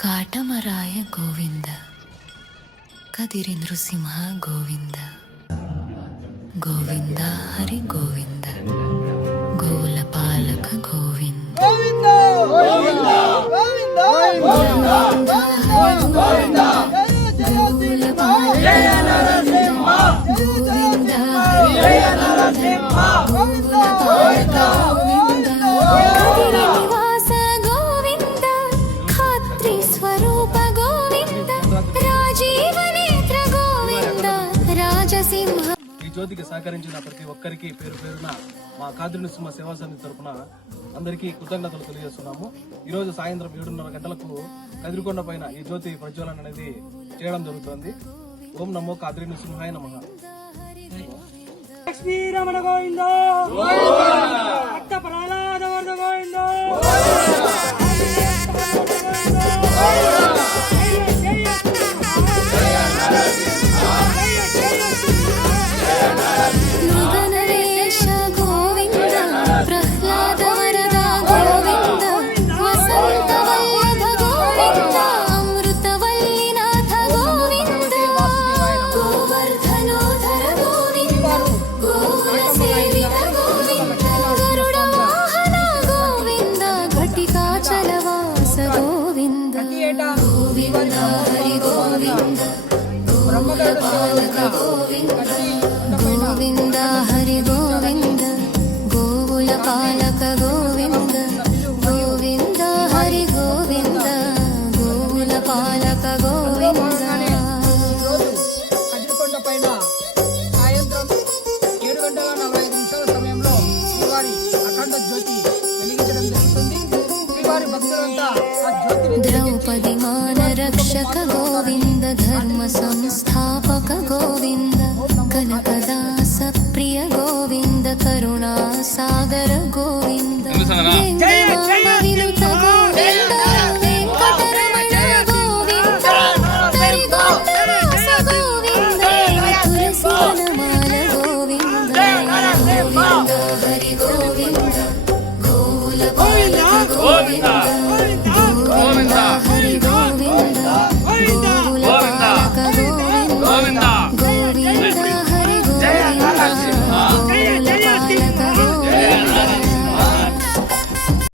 ಕಾಟಮರಾಯ ಗೋವಿಂದ, ಕದಿರಿ ನೃಸಿಂಹ ಗೋವಿಂದ, ಗೋವಿಂದ ಹರಿ ಗೋವಿಂದ, ಗೋಲಪಾಲಕ ಗೋವಿಂದ, ಗೋವಿಂದ ಗೋವಿಂದ ಗೋವಿಂದ ಗೋವಿಂದ, ಜಯ ನರಸಿಂಹ, ಗೋವಿಂದ ಜಯ ನರಸಿಂಹ, ಗೋವಿಂದ ಗೋವಿಂದ ఈ జ్యోతికి సహకరించిన ప్రతి ఒక్కరికి పేరు పేరున మా కాద్రి నృసింహ సేవా సమితి తరఫున అందరికీ కృతజ్ఞతలు తెలియజేస్తున్నాము. ఈరోజు సాయంత్రం 7:30 గంటలకు కదిరికొండ పైన ఈ జ్యోతి ప్రజ్వలన అనేది చేయడం జరుగుతుంది. ఓం నమో కాద్రి నృసింహాయ నమః. లక్ష్మీ రమణ గోవింద, భక్త ప్రహ్లాద వర్ధ గోవింద, గోవింద హరి గోవింద, గోవుల పాలక గోవింద, గోవింద హరి గోవింద, గోవుల పాలక గోవింద. కదిరికొండ పైన సాయంత్రం 7:45 సమయంలో శ్రీవారి అఖండ జ్యోతి వెలిగించడం జరుగుతుంది. శ్రీవారి భక్తులంతా ఆ జ్యోతిని ద్రౌపది మాన రక్షక గోవింద, ధర్మ సంస్థ